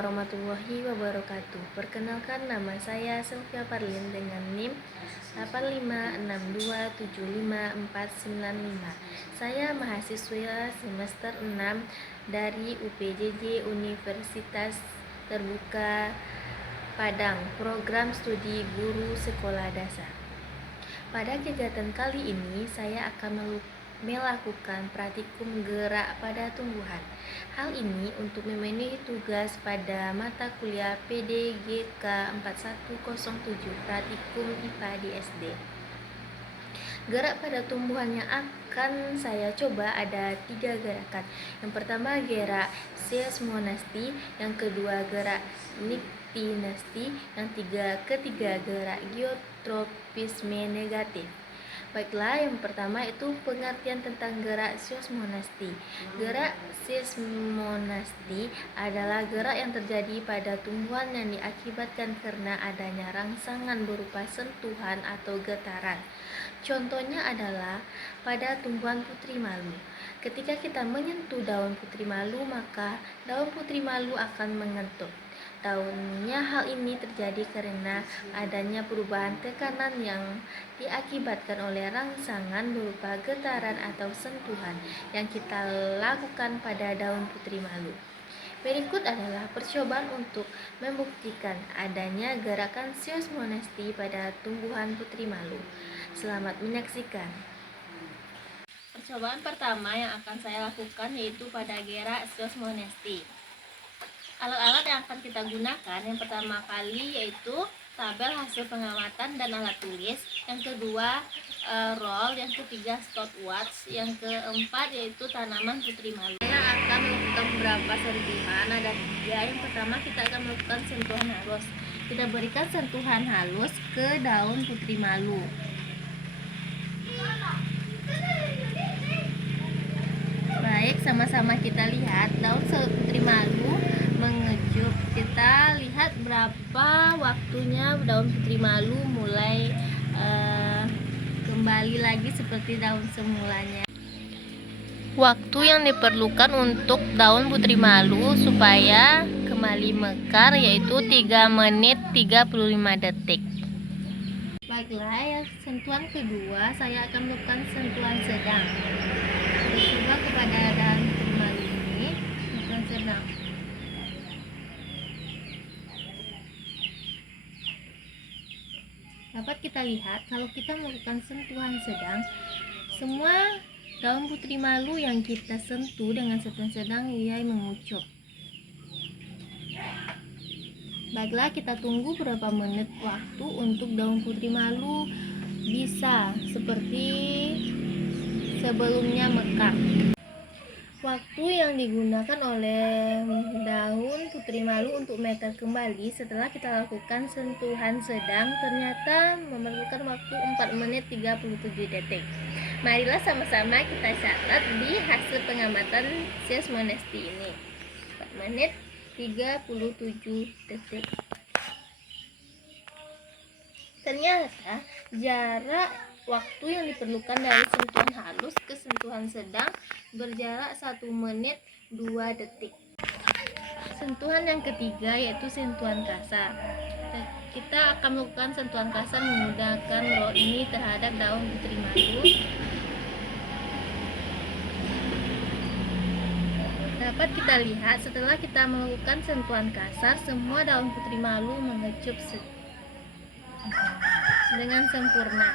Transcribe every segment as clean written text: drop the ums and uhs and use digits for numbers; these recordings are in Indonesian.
warahmatullahi wabarakatuh. Perkenalkan, nama saya Sylvia Parlin dengan NIM 856275495. Saya mahasiswa semester 6 dari UPJJ Universitas Terbuka Padang, program studi guru sekolah dasar. Pada kegiatan kali ini, saya akan melakukan praktikum gerak pada tumbuhan. Hal ini untuk memenuhi tugas pada mata kuliah PDGK 4107 praktikum IPA di SD. Gerak pada tumbuhan yang akan saya coba ada 3 gerakan. Yang pertama gerak seismonasti, yang kedua gerak niktinasti, yang ketiga gerak geotropisme negatif. Baiklah, yang pertama itu pengertian tentang gerak seismonasti. Gerak seismonasti adalah gerak yang terjadi pada tumbuhan yang diakibatkan karena adanya rangsangan berupa sentuhan atau getaran. Contohnya adalah pada tumbuhan putri malu. Ketika kita menyentuh daun putri malu, maka daun putri malu akan mengentuk daunnya. Hal ini terjadi karena adanya perubahan tekanan yang diakibatkan oleh rangsangan berupa getaran atau sentuhan yang kita lakukan pada daun putri malu. Berikut adalah percobaan untuk membuktikan adanya gerakan seismonasti pada tumbuhan putri malu. Selamat menyaksikan. Percobaan pertama yang akan saya lakukan yaitu pada gerak seismonasti. Alat-alat yang akan kita gunakan yang pertama kali yaitu tabel hasil pengamatan dan alat tulis, yang kedua roll, yang ketiga stopwatch, yang keempat yaitu tanaman putri malu. Saya akan melakukan beberapa sentuhan, ada 3. Yang pertama kita akan melakukan sentuhan halus. Kita berikan sentuhan halus ke daun putri malu. Baik, sama-sama kita lihat daun putri malu mengecup. Kita lihat berapa waktunya daun putri malu mulai kembali lagi seperti daun semulanya. Waktu yang diperlukan untuk daun putri malu supaya kembali mekar yaitu 3 menit 35 detik. Baiklah, ya, sentuhan kedua saya akan melakukan sentuhan sedang. Coba kepada daun putri malu ini, sentuhan sedang. Dapat kita lihat kalau kita melakukan sentuhan sedang, semua daun putri malu yang kita sentuh dengan sentuhan sedang ia mengucup. Baiklah, kita tunggu berapa menit waktu untuk daun putri malu bisa seperti sebelumnya mekar. Waktu yang digunakan oleh daun putri malu untuk mekar kembali setelah kita lakukan sentuhan sedang ternyata memerlukan waktu 4 menit 37 detik. Marilah sama-sama kita catat di hasil pengamatan seismonasti ini. 4 menit 37 detik. Ternyata jarak waktu yang diperlukan dari sentuhan halus ke sentuhan sedang berjarak 1 menit 2 detik. Sentuhan yang ketiga yaitu sentuhan kasar. Kita akan melakukan sentuhan kasar menggunakan roll ini terhadap daun putri malu. Dapat kita lihat setelah kita melakukan sentuhan kasar, semua daun putri malu mengecup dengan sempurna.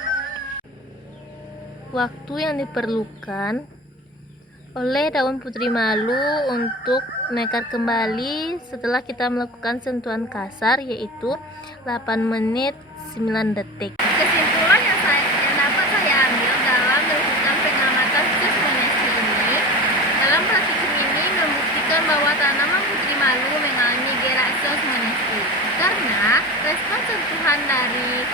Waktu yang diperlukan oleh daun putri malu untuk mekar kembali setelah kita melakukan sentuhan kasar yaitu 8 menit 9 detik. Kesimpulan yang dapat saya ambil dalam melakukan pengamatan seismonasti ini, dalam praktikum ini membuktikan bahwa tanaman putri malu mengalami gerak seismonasti karena respon sentuhan dari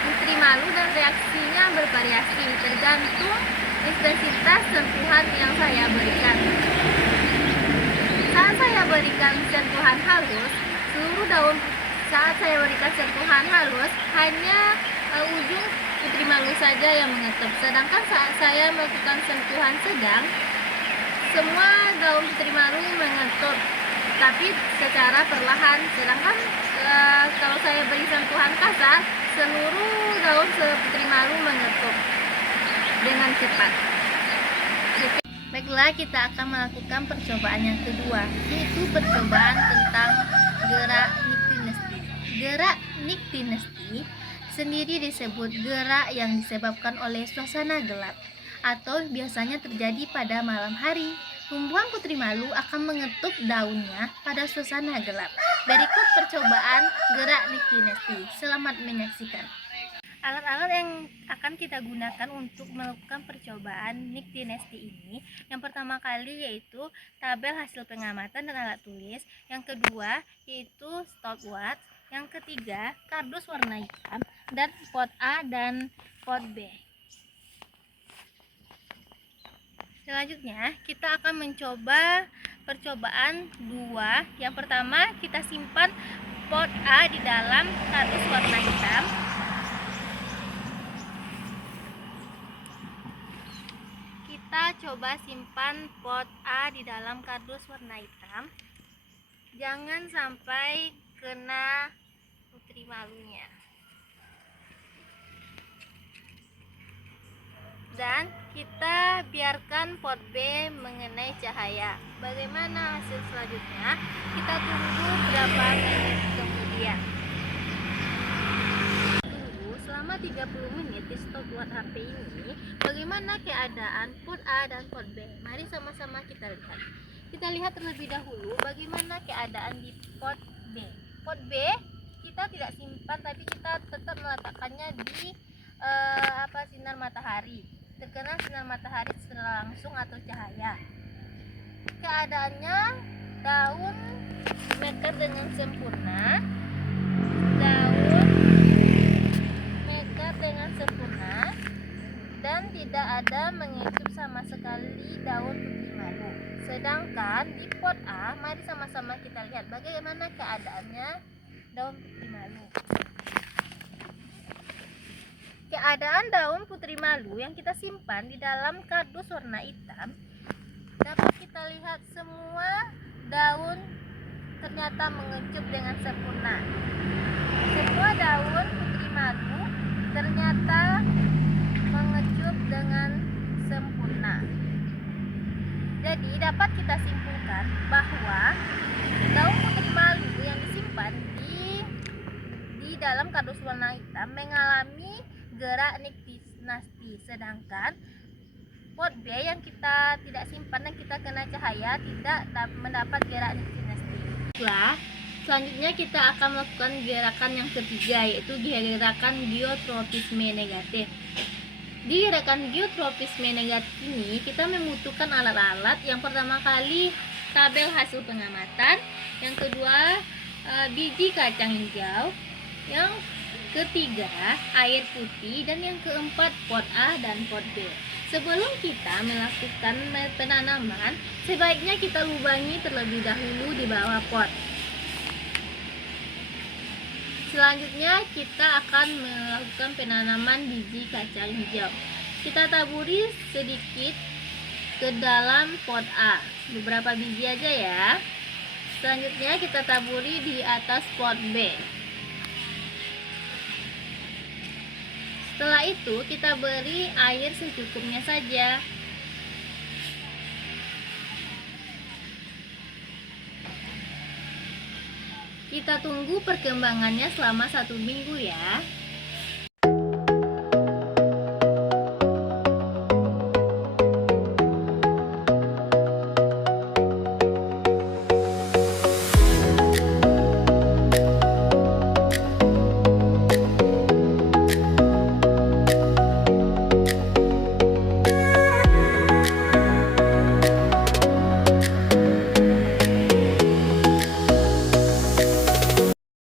putri malu dan reaksinya bervariasi tergantung intensitas sentuhan yang saya berikan. Saat saya berikan sentuhan halus, hanya ujung putri malu saja yang mengetep. Sedangkan saat saya melakukan sentuhan sedang, semua daun putri malu mengetep. tapi secara perlahan. Sedangkan kalau saya beri sentuhan kasar, seluruh daun putri malu mengetuk dengan cepat. Baiklah, kita akan melakukan percobaan yang kedua, yaitu percobaan tentang gerak Nyctinasty. Gerak Nyctinasty sendiri disebut gerak yang disebabkan oleh suasana gelap atau biasanya terjadi pada malam hari. Tumbuhan putri malu akan mengetuk daunnya pada suasana gelap. Berikut percobaan gerak Nyctinasty. Selamat menyaksikan. Alat-alat yang akan kita gunakan untuk melakukan percobaan Nyctinasty ini, yang pertama kali yaitu tabel hasil pengamatan dan alat tulis, yang kedua yaitu stopwatch, yang ketiga kardus warna hitam, dan pot A dan pot B. Selanjutnya kita akan mencoba percobaan 2. Yang pertama, kita simpan pot A di dalam kardus warna hitam. Kita coba simpan pot A di dalam kardus warna hitam. Jangan sampai kena putri malunya. Dan kita biarkan pot B mengenai cahaya. Bagaimana hasil selanjutnya? Kita tunggu berapa menit kemudian. Selama 30 menit di stopwatch HP ini, bagaimana keadaan pot A dan pot B? Mari sama-sama kita lihat. Kita lihat terlebih dahulu bagaimana keadaan di pot B. Pot B kita tidak simpan, tapi kita tetap meletakkannya di sinar matahari, terkena sinar matahari secara langsung atau cahaya. Keadaannya daun mekar dengan sempurna, dan tidak ada mengecup sama sekali daun putri malu. Sedangkan di pot A, mari sama-sama kita lihat bagaimana keadaannya daun putri malu. Keadaan daun putri malu yang kita simpan di dalam kardus warna hitam, dapat kita lihat semua daun ternyata mengecup dengan sempurna. Semua daun putri malu ternyata mengecup dengan sempurna. Jadi dapat kita simpulkan bahwa daun putri malu yang disimpan di dalam kardus warna hitam mengalami gerak Nyctinasty, sedangkan pot B yang kita tidak simpan dan kita kena cahaya tidak mendapat gerak Nyctinasty. Selanjutnya kita akan melakukan gerakan yang ketiga, yaitu gerakan geotropisme negatif. Di gerakan geotropisme negatif ini kita membutuhkan alat-alat. Yang pertama kali tabel hasil pengamatan, yang kedua biji kacang hijau, yang ketiga air putih, dan yang keempat pot A dan pot B. Sebelum kita melakukan penanaman, sebaiknya kita lubangi terlebih dahulu di bawah pot. Selanjutnya kita akan melakukan penanaman biji kacang hijau. Kita taburi sedikit ke dalam pot A, beberapa biji aja ya. Selanjutnya kita taburi di atas pot B. Setelah itu kita beri air secukupnya saja. Kita tunggu perkembangannya selama 1 minggu ya.